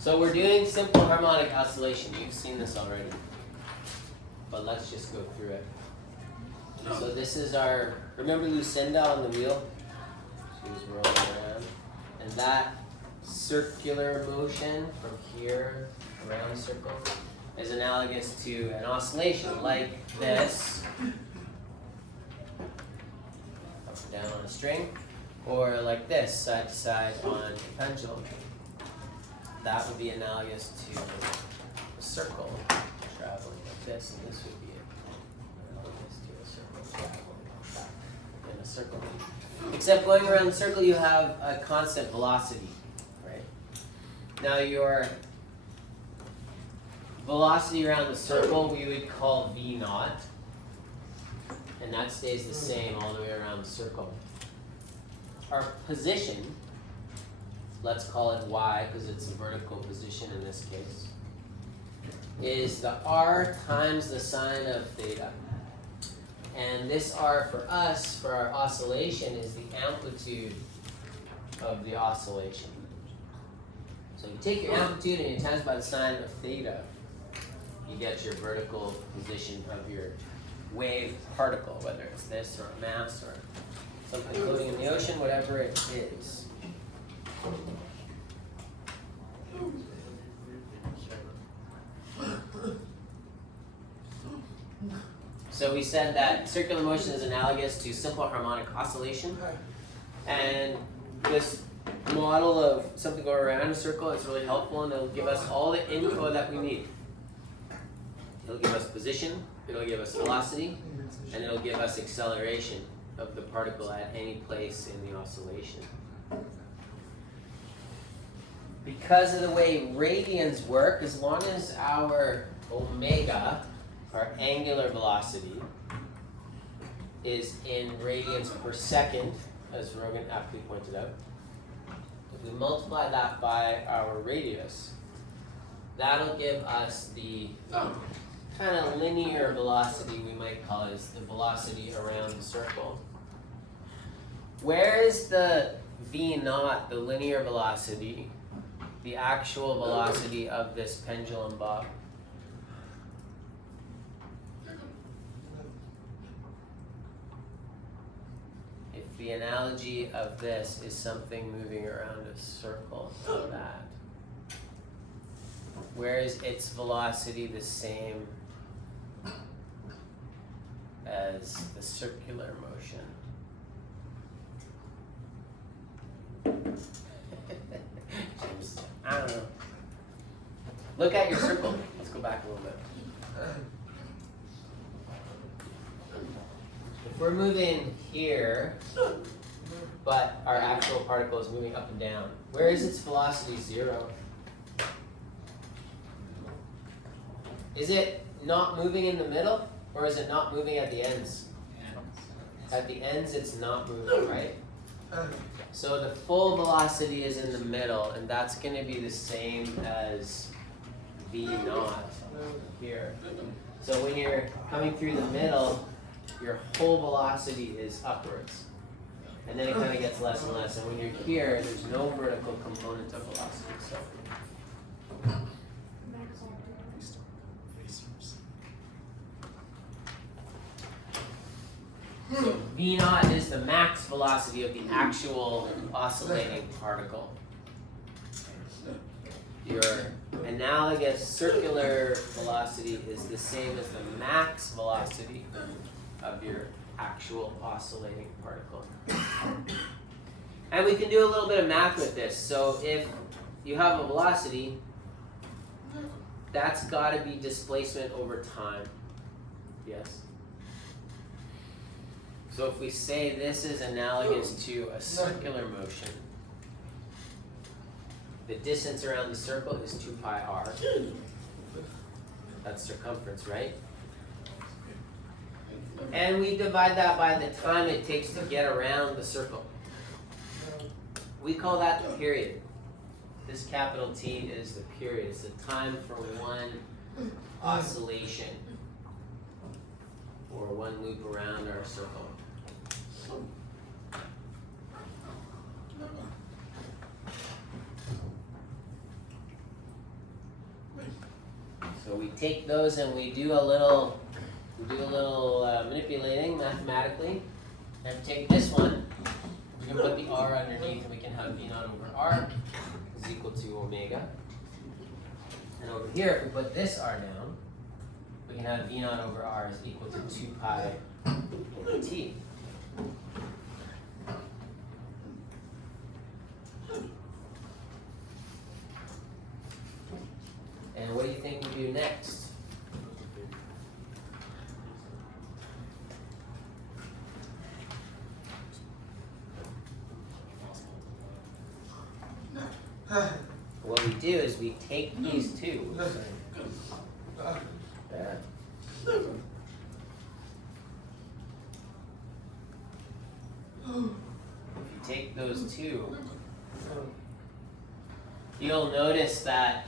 So we're doing simple harmonic oscillation. You've seen this already. But let's just go through it. So this is our, remember Lucinda on the wheel? She was rolling around. And that circular motion from here around the circle is analogous to an oscillation like this. Up and down on a string. Or like this, side to side on a pendulum. That would be analogous to a circle traveling like this, and this would be analogous to a circle traveling in a circle. Except going around the circle, you have a constant velocity, right? Now your velocity around the circle we would call V naught, and that stays the same all the way around the circle. Our position, let's call it y because it's a vertical position in this case, is the r times the sine of theta. And this r for us, for our oscillation, is the amplitude of the oscillation. So you take your amplitude and you times by the sine of theta, you get your vertical position of your wave particle, whether it's this or a mass or something floating in the ocean, whatever it is. So we said that circular motion is analogous to simple harmonic oscillation. And this model of something going around a circle is really helpful, and it'll give us all the info that we need. It'll give us position, it'll give us velocity, and it'll give us acceleration of the particle at any place in the oscillation. Because of the way radians work, as long as our omega, our angular velocity, is in radians per second, as Rogan aptly pointed out, if we multiply that by our radius, that'll give us the kind of linear velocity, we might call it, is the velocity around the circle. Where is the V naught, the linear velocity, the actual velocity of this pendulum bob? If the analogy of this is something moving around a circle, like that, where is its velocity the same as the circular motion? James, I don't know. Look at your circle. Let's go back a little bit. If we're moving here, but our actual particle is moving up and down, where is its velocity 0? Is it not moving in the middle, or is it not moving at the ends? At the ends, it's not moving, right? So the full velocity is in the middle, and that's going to be the same as V naught here. So when you're coming through the middle, your whole velocity is upwards. And then it kind of gets less and less. And when you're here, there's no vertical component of velocity. So V naught is the max velocity of the actual oscillating particle. Your analogous circular velocity is the same as the max velocity of your actual oscillating particle. And we can do a little bit of math with this. So if you have a velocity, that's got to be displacement over time. Yes? So if we say this is analogous to a circular motion, the distance around the circle is 2 pi r. That's circumference, right? And we divide that by the time it takes to get around the circle. We call that the period. This capital T is the period. It's the time for one oscillation or one loop around our circle. So we take those and we do a little manipulating mathematically. And take this one, we can put the r underneath and we can have v naught over r is equal to omega. And over here, if we put this r down, we can have v naught over r is equal to 2 pi over t. And what do you think we do next? What we do is we take these two. There. If you take those two, you'll notice that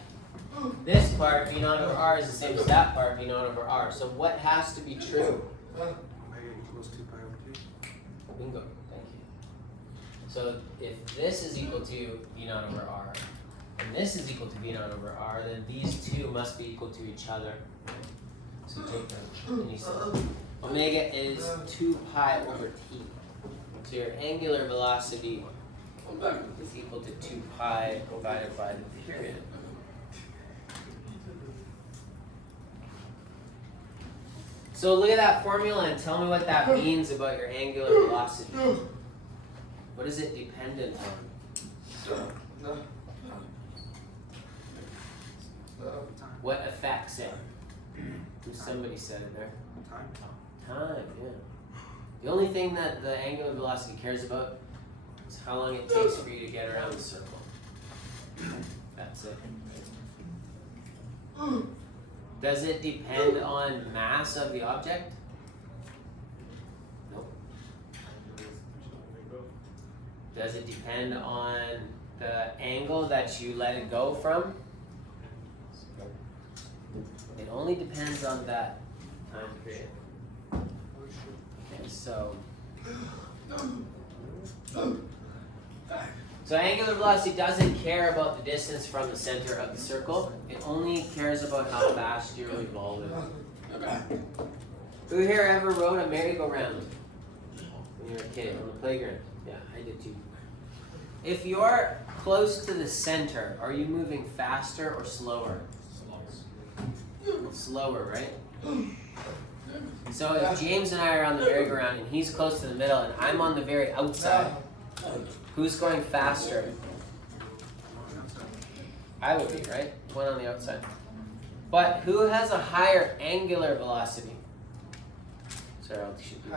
this part, v naught over r, is the same as that part, v naught over r. So what has to be true? Omega equals 2 pi over t. Bingo, thank you. So if this is equal to v naught over r, and this is equal to v naught over r, then these two must be equal to each other. So take them, and you say omega is 2 pi over t. So your angular velocity is equal to 2 pi divided by the period. So look at that formula and tell me what that means about your angular velocity. What is it dependent on? What affects it? Somebody said it there. Time, yeah. The only thing that the angular velocity cares about is how long it takes for you to get around the circle. That's it. Does it depend on mass of the object? Nope. Does it depend on the angle that you let it go from? It only depends on that time period. Okay, so angular velocity doesn't care about the distance from the center of the circle. It only cares about how fast you're revolving. Who here ever rode a merry-go-round when you were a kid on the playground? Yeah, I did too. If you're close to the center, are you moving faster or slower? Slower, right? So if James and I are on the merry-go-round and he's close to the middle and I'm on the very outside, who's going faster? I would be, right? One on the outside. But who has a higher angular velocity? Sorry, I should be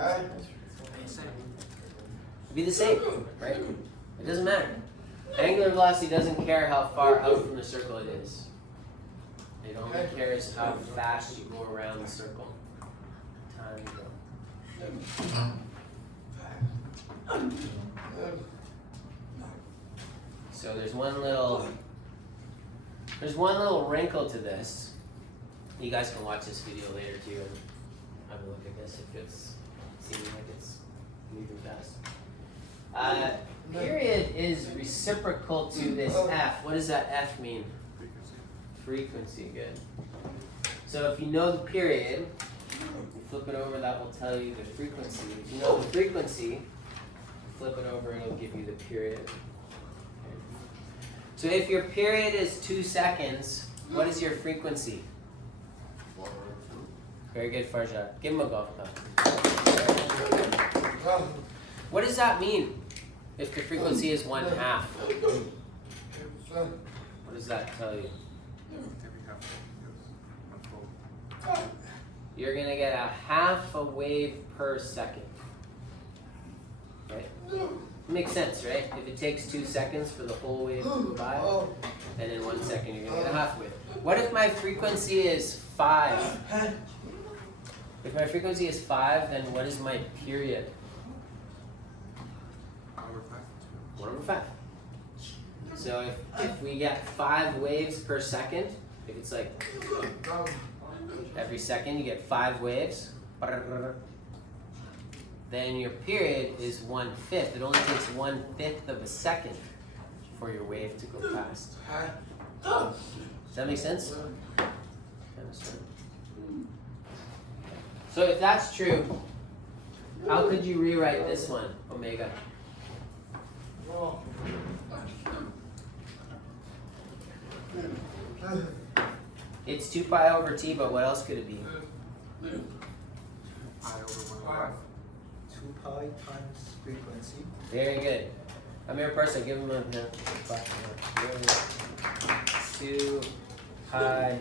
the same. Be the same, right? It doesn't matter. Angular velocity doesn't care how far out from the circle it is. It only cares how fast you go around the circle. Time you go. So there's one little wrinkle to this. You guys can watch this video later too and have a look at this if it's seeming like it's moving fast. Period is reciprocal to this f. What does that f mean? Frequency, good. So if you know the period, you flip it over, that will tell you the frequency. If you know the frequency, flip it over, it'll give you the period. So if your period is 2 seconds, what is your frequency? Very good, Farjad. Give him a golf clap. What does that mean if the frequency is 1/2? What does that tell you? You're going to get a half a wave per second. Right? Makes sense, right? If it takes 2 seconds for the whole wave to go by, and in 1 second you're going to get a half wave. What if my frequency is 5? If my frequency is 5, then what is my period? 1/5. So if we get 5 waves per second, if it's like every second you get 5 waves, then your period is 1/5. It only takes 1/5 of a second for your wave to go past. Does that make sense? Kind of So if that's true, how could you rewrite this one, omega? It's 2 pi over t, but what else could it be? Pi over 1 2 pi times frequency. Very good. I'm your person, give him a hand. 2 pi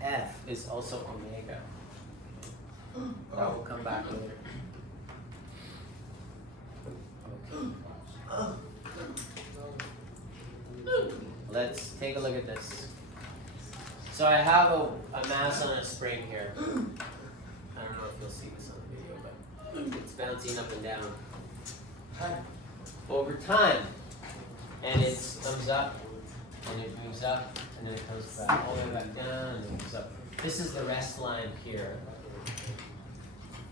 f is also omega. That will come back later. Okay. Let's take a look at this. So I have a mass on a spring here. I don't know if you'll see this on the video, but it's bouncing up and down over time. And it comes up, and it moves up, and then it comes back all the way back down, and it moves up. This is the rest line here.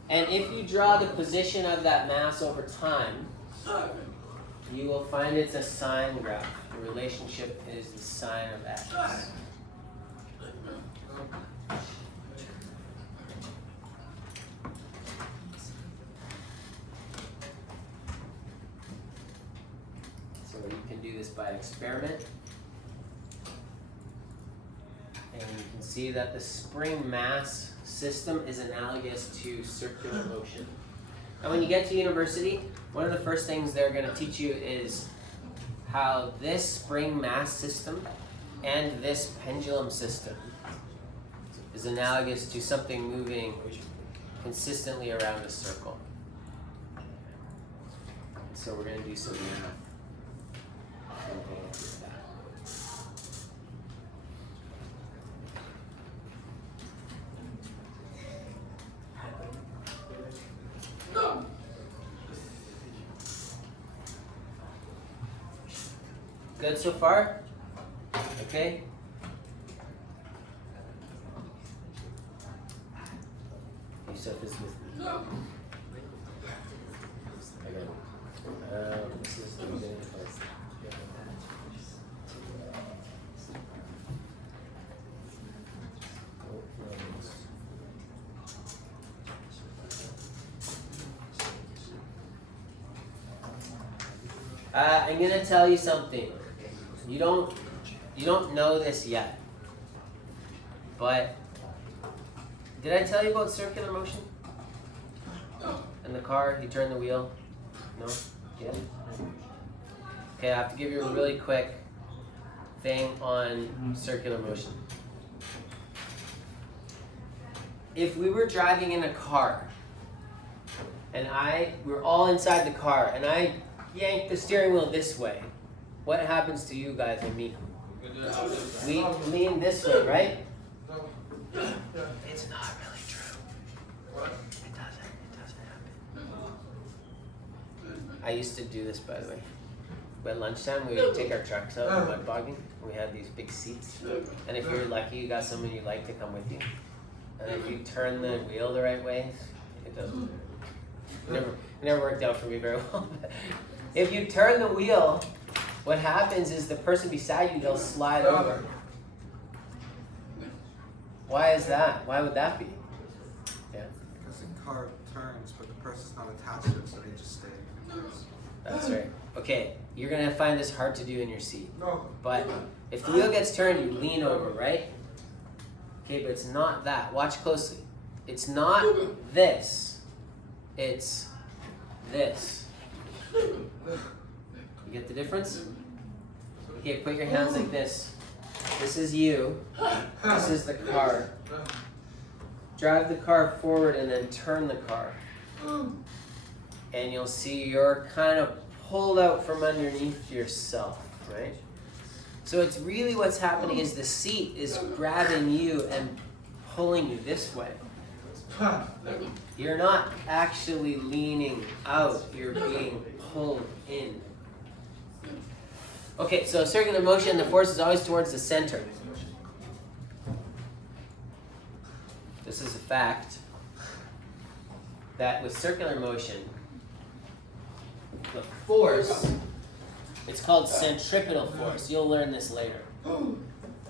And if you draw the position of that mass over time, you will find it's a sine graph. The relationship is the sine of x. So you can do this by experiment. And you can see that the spring mass system is analogous to circular motion. And when you get to university, one of the first things they're going to teach you is how this spring mass system and this pendulum system is analogous to something moving consistently around a circle. So we're going to do some math. Good so far? Okay. Yusuf is with me. This is the beginning part. I'm gonna tell you something. You don't know this yet. But did I tell you about circular motion? In the car, you turn the wheel? No? Yeah? Okay, I have to give you a really quick thing on circular motion. If we were driving in a car and we're all inside the car and I yank the steering wheel this way, what happens to you guys and me? We lean this way, right? It's not really true. It doesn't happen. I used to do this, by the way. At lunchtime, we would take our trucks out and mud bogging. We had these big seats. And if you were lucky, you got someone you liked to come with you. And if you turn the wheel the right way, it doesn't. It never worked out for me very well. If you turn the wheel, what happens is the person beside you, they'll slide over. Why is that? Why would that be? Yeah. Because the car turns, but the person's not attached to it, so they just stay. That's right. Okay, you're gonna find this hard to do in your seat. No. But if the wheel gets turned, you lean over, right? Okay, but it's not that. Watch closely. It's not this. It's this. You get the difference? Okay, put your hands like this. This is you. This is the car. Drive the car forward and then turn the car. And you'll see you're kind of pulled out from underneath yourself, right? So it's really what's happening is the seat is grabbing you and pulling you this way. You're not actually leaning out, you're being pulled in. Okay, so circular motion, the force is always towards the center. This is a fact that with circular motion, the force, it's called centripetal force. You'll learn this later.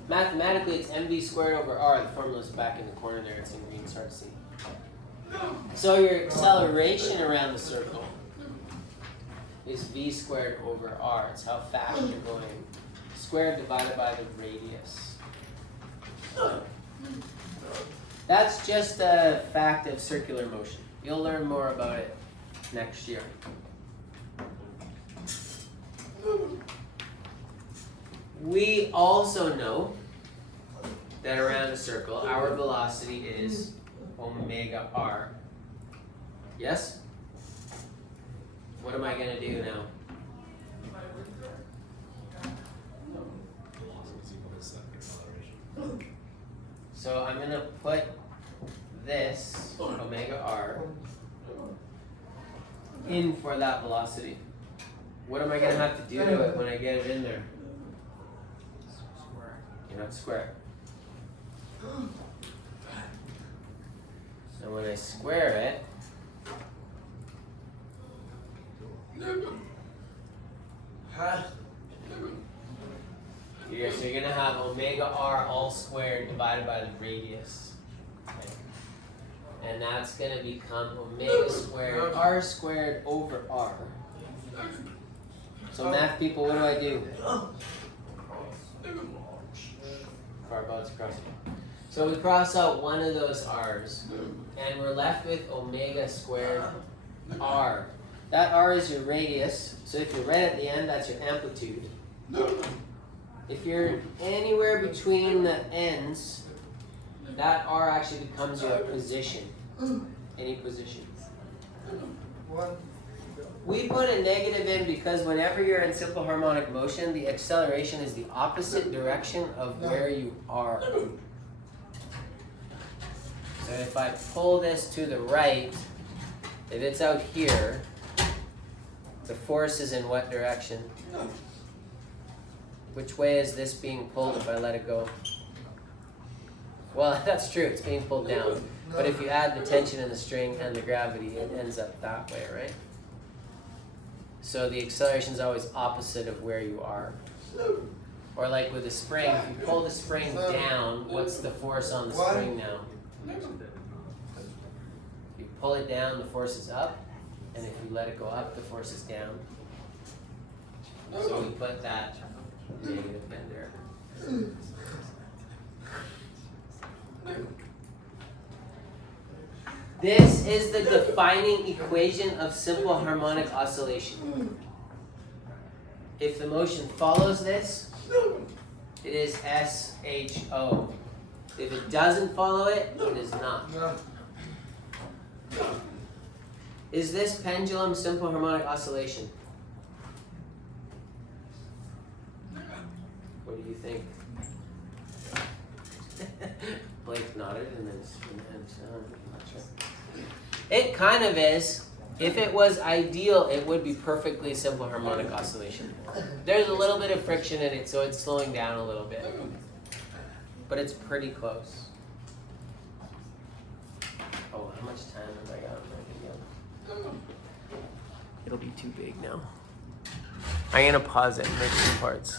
Mathematically, it's mv squared over r. The formula's back in the corner there. It's in green, it's hard to see. So your acceleration around the circle is v squared over r. It's how fast you're going. Squared divided by the radius. That's just a fact of circular motion. You'll learn more about it next year. We also know that around a circle, our velocity is omega r. Yes? What am I going to do now? So I'm going to put this, omega r, in for that velocity. What am I going to have to do to it when I get it in there? Square. You have to square it. So when I square it, so you're gonna have omega r all squared divided by the radius. Okay. And that's gonna become omega squared r squared over r. So math people, what do I do? Far boats across it. So we cross out one of those r's, and we're left with omega squared r. That r is your radius, so if you're right at the end, that's your amplitude. If you're anywhere between the ends, that r actually becomes your position, any position. We put a negative in because whenever you're in simple harmonic motion, the acceleration is the opposite direction of where you are. So if I pull this to the right, if it's out here, the force is in what direction? Which way is this being pulled if I let it go? Well, that's true, it's being pulled down. But if you add the tension in the string and the gravity, it ends up that way, right? So the acceleration is always opposite of where you are. Or like with a spring, if you pull the spring down, what's the force on the spring now? If you pull it down, the force is up. And if you let it go up, the force is down. So we put that negative in there. This is the defining equation of simple harmonic oscillation. If the motion follows this, it is SHO. If it doesn't follow it, it is not. Is this pendulum simple harmonic oscillation? What do you think? Blake nodded and then I'm not sure. It kind of is. If it was ideal, it would be perfectly simple harmonic oscillation. There's a little bit of friction in it, so it's slowing down a little bit. But it's pretty close. Oh, how much time have I got on my video? It'll be too big now. I'm gonna pause it and make two parts.